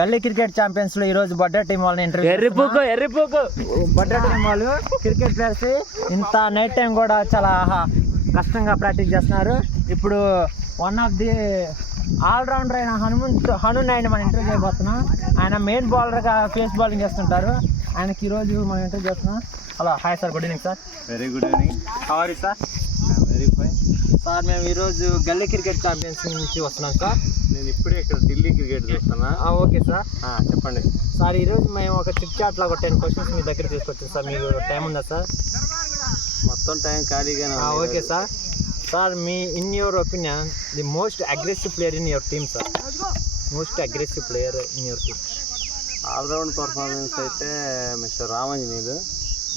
గల్లీ cricket champions లో ఈ రోజు బడ్డా టీం వాళ్ళని ఇంటర్వ్యూ బడ్డా టీం వాళ్ళు క్రికెట్ ప్లేయర్స్ ఇంత నైట్ టైం కూడా చాలా కష్టంగా ప్రాక్టీస్ చేస్తున్నారు. ఇప్పుడు వన్ ఆఫ్ ది ఆల్రౌండర్ అయిన హను నాయుడు మనం ఇంటర్వ్యూ చేయబోతున్నాం. ఆయన మెయిన్ బౌలర్గా ఫేస్ బౌలింగ్ చేస్తుంటారు. ఆయనకి ఈరోజు మనం ఇంటర్వ్యూ చేస్తున్నాం. Hello, hi sir, good evening sir. Very good evening. How are you sir? Very fine sir. మేము ఈరోజు గల్లీ క్రికెట్ ఛాంపియన్స్ నుంచి వస్తున్నాం సార్. నేను ఇప్పుడే ఇక్కడ ఢిల్లీ క్రికెట్ చూస్తున్నా. ఓకే సార్, చెప్పండి సార్. ఈరోజు మేము ఒక చిట్ చాట్ లాగా 10 క్వశ్చన్స్ మీ దగ్గర తీసుకొచ్చాం సార్. మీకు టైం ఉందా సార్? మొత్తం టైం ఖాళీగానే. Okay sir. Sir, me in your opinion the most aggressive player in your team sir? Most aggressive player in your team? All round performance అయితే మిస్టర్ రామంజనీయులు.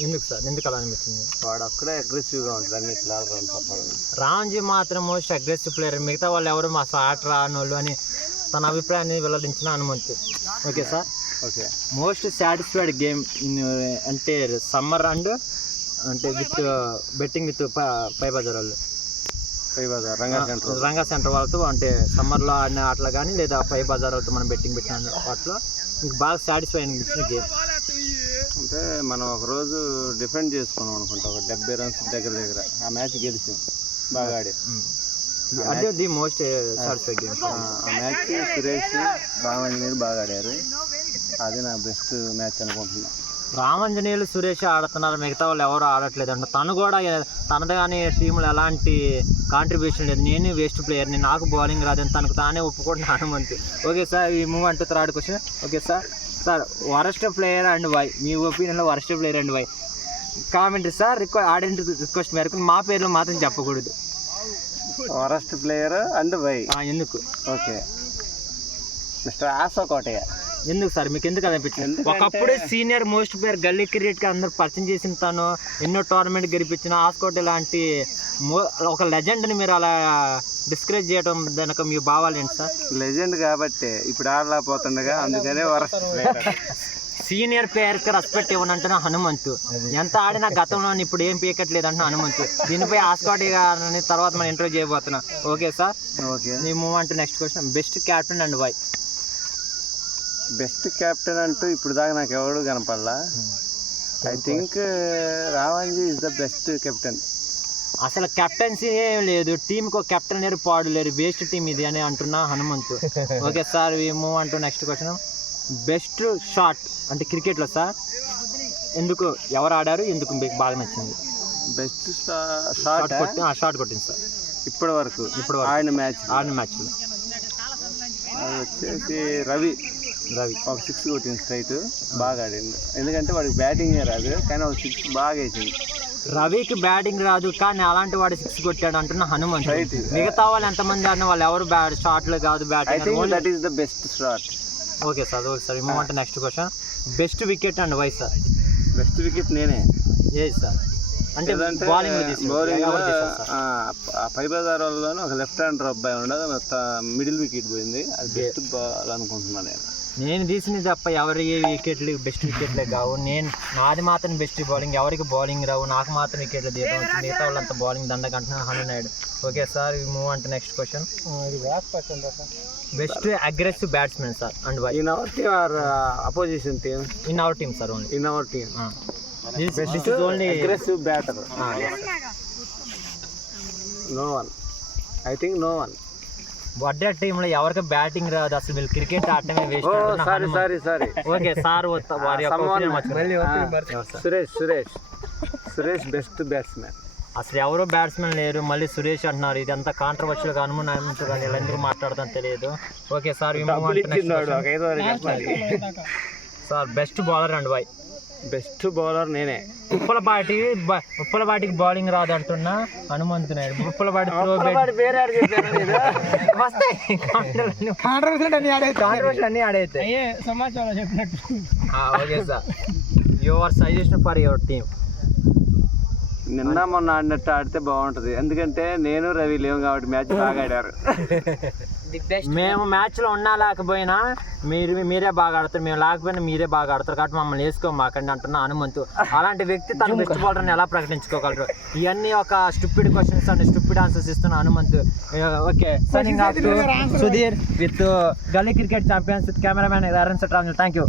ఎందుకు sir? ఎందుకు అలా అనిపించింది? వాడు అక్కడే అగ్రెసివ్గా ఉంటుంది అన్నిట్లో ఆల్రౌండ్ పర్ఫార్మెన్స్. రామ్జీ మాత్రం మోస్ట్ అగ్రెసివ్ ప్లేయర్, మిగతా వాళ్ళు ఎవరు మా ఆట రానోళ్ళు అని తన అభిప్రాయాన్ని వెల్లడించిన Hanumanthu. Okay sir. Okay. Most satisfied game in అంటే సమ్మర్ అండ్ అంటే విత్ బెట్టింగ్ విత్ పై బజార్ వాళ్ళు, రంగా సెంటర్ వాళ్ళతో అంటే సమ్మర్లో ఆడిన ఆటలు కానీ లేదా పై బజార్ వాళ్ళతో మనం బెట్టింగ్ పెట్టిన వాటిలో మీకు బాగా సాటిస్ఫై అనిపించిన గేమ్ అంటే మనం ఒకరోజు డిఫెండ్ చేసుకున్నాం అనుకుంటా, ఒక 70 రన్స్ దగ్గర ఆ మ్యాచ్ గెలిచాం బాగా ఆడి. అంటే ది మోస్ట్ సాటిస్ఫై గేమ్. ఆ మ్యాచ్ సురేష్ రామంజనీయులు బాగా ఆడారు. అది నా బెస్ట్ మ్యాచ్ అనుకుంటున్నా. రామంజనీయులు సురేష్ ఆడుతున్నారు, మిగతా వాళ్ళు ఎవరు ఆడట్లేదు అంట. తను కూడా తనది కానీ టీంలో ఎలాంటి కాంట్రిబ్యూషన్ లేదు, నేను వేస్ట్ ప్లేయర్ని, నాకు బౌలింగ్ రాదని తనకు తానే ఒప్పుకుంటున్న హనుమంతు. ఓకే సార్, ఈ మూవ్ అంటూ third question. Okay sir. Sir, worst player and why? మీ ఒపీనియన్లో worst player and why? Commentary sir. Audience request మేరకు మా పేర్లు మాత్రం చెప్పకూడదు. Worst player and why? ఎందుకు? Okay, mister Asha Kotaiah. ఎందుకు సార్? మీకు ఎందుకు అనిపించింది? ఒకప్పుడే సీనియర్ మోస్ట్ ప్లేయర్, గల్లీ క్రికెట్కి అందరూ పరిచయం చేసిన తను, ఎన్నో టోర్నమెంట్ గెలిపించిన ఆస్కోట్ లాంటి ఒక లెజెండ్ని మీరు అలా డిస్కరేజ్ చేయడం దానికి మీ భావాలు ఏంటి సార్? లెజెండ్ కాబట్టి ఇప్పుడు ఆడలేకపోతుండగా, అందుకనే వరస్ట్ ప్లేయర్. సీనియర్ ప్లేయర్కి రెస్పెక్ట్ ఇవ్వనంటున్నా హనుమంతు. ఎంత ఆడినా గతంలో ఇప్పుడు ఏం పీకట్లేదు అంటున్నా హనుమంతు. దీనిపై ఆస్కోటి గారిని తర్వాత మనం ఇంటర్వ్యూ చేయబోతున్నా. Okay sir. ఓకే, నీ మూవ్ అంటూ next question. Best captain and why? Best captain అంటూ ఇప్పుడు దాకా నాకు ఎవడు కనపడలా. I think Ramanji is the best captain. అసలు కెప్టెన్సీ ఏం లేదు, టీంకి ఒక కెప్టెన్ లేరు, పాడు లేరు, వేస్ట్ టీం ఇది అని అంటున్నా హనుమంతు. ఓకే సార్, మూవ్ అంటూ నెక్స్ట్ క్వశ్చన్. బెస్ట్ షాట్ అంటే క్రికెట్లో సార్, ఎందుకు ఎవరు ఆడారు, ఎందుకు మీకు బాగా నచ్చింది? బెస్ట్ షాట్ కొట్టింది సార్ ఇప్పటి వరకు ఆడిన మ్యాచ్లో అది వచ్చేసి రవి ఒక 6 కొట్టింది స్ట్రైట్, బాగా ఆడింది. ఎందుకంటే వాడికి బ్యాటింగే రాదు, కానీ ఒక 6 బాగా వేసింది. రవికి బ్యాటింగ్ రాదు కానీ అలాంటి వాడు 6 కొట్టాడు అంటున్నా హనుమంత్. మిగతా వాళ్ళు ఎంతమంది ఆడిన వాళ్ళు ఎవరు షాట్లు కాదు, batting. That is the best shot. Okay sir. Okay sir, move అంటే next question. Best wicket and why sir? Best wicket నేనే. ఏ సార్? అంటే బౌలింగ్ పై బజార్ వాళ్ళలోనే ఒక లెఫ్ట్ హ్యాండర్ అబ్బాయి ఉండదు, మిడిల్ వికెట్ పోయింది, అది బెస్ట్ బాల్ అనుకుంటున్నాను నేను తీసింది తప్ప ఎవరి వికెట్లు బెస్ట్ వికెట్లే కావు. నాది మాత్రం బెస్ట్ బౌలింగ్, ఎవరికి బౌలింగ్ రావు, నాకు మాత్రం వికెట్లు తీయడం వచ్చి, మిగతా వాళ్ళంతా బౌలింగ్ దండకంటున్నా Hanu Naidu. Okay sir, move అంటే next question. Best aggressive batsmen sir and why? In our team or opposition team? In our team sir, only in our team. Best only aggressive batter. Yes, no one. I think no one. వడ్డే టీంలో ఎవరికి batting రాదు, అసలు వీళ్ళు cricket ఆడటమే waste. Sorry. Okay sir, Suresh best batsmen. అసలు ఎవరో batsmen లేరు, మళ్ళీ సురేష్ అంటున్నారు. ఇదంతా కాంట్రవర్షియల్ గా అనుమానించు కానీ ఇలా ఎందుకు మాట్లాడతాం తెలియదు. Okay sir, sir best bowler and why? Best bowler నేనే. ఉప్పలబాటికి బౌలింగ్ రాదు అంటున్నా హనుమంతు నాయుడు. ఉప్పలబాటి అన్ని ఆడైతే. Okay sir, your suggestion for your team? నిన్న మొన్న ఆడినట్టు ఆడితే బాగుంటుంది, ఎందుకంటే నేను రవి లేవు కాబట్టి మ్యాచ్ బాగా ఆడారు. మేము మ్యాచ్లో ఉన్నా లేకపోయినా మీరే బాగా ఆడతారు, మేము లేకపోయినా మీరే బాగా ఆడతారు కాబట్టి మమ్మల్ని వేసుకోమాకండి అంటున్న హనుమంతు. అలాంటి వ్యక్తి తన బెస్ట్ బౌలర్ని ఎలా ప్రకటించుకోగలరు? ఇవన్నీ ఒక stupid questions and stupid answers ఇస్తున్న Hanumanthu. Okay, signing off to Sudheer with gully cricket champions with cameraman Arun సట్రాంజన్. Thank you.